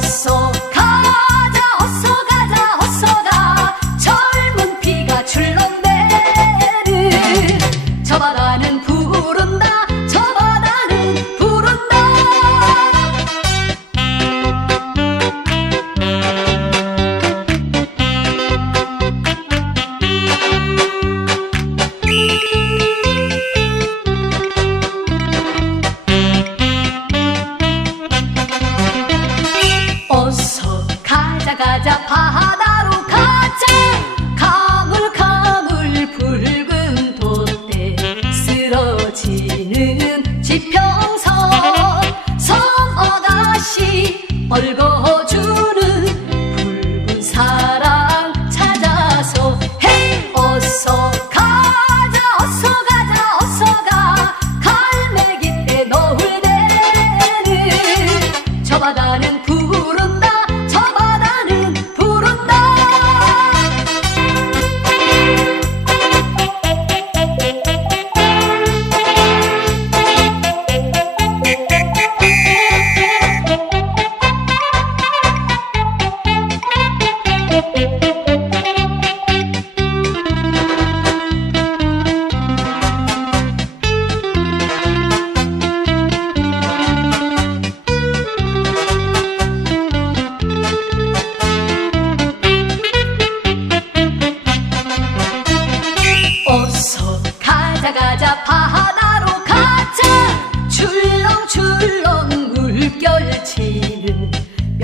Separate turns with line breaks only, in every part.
so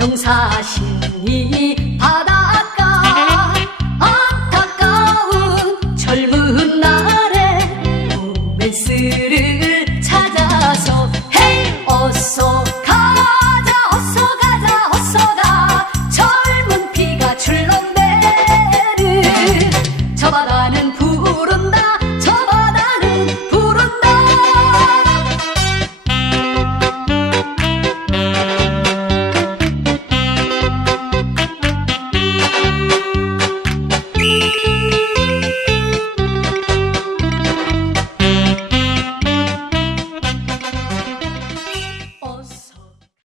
명사신이 바다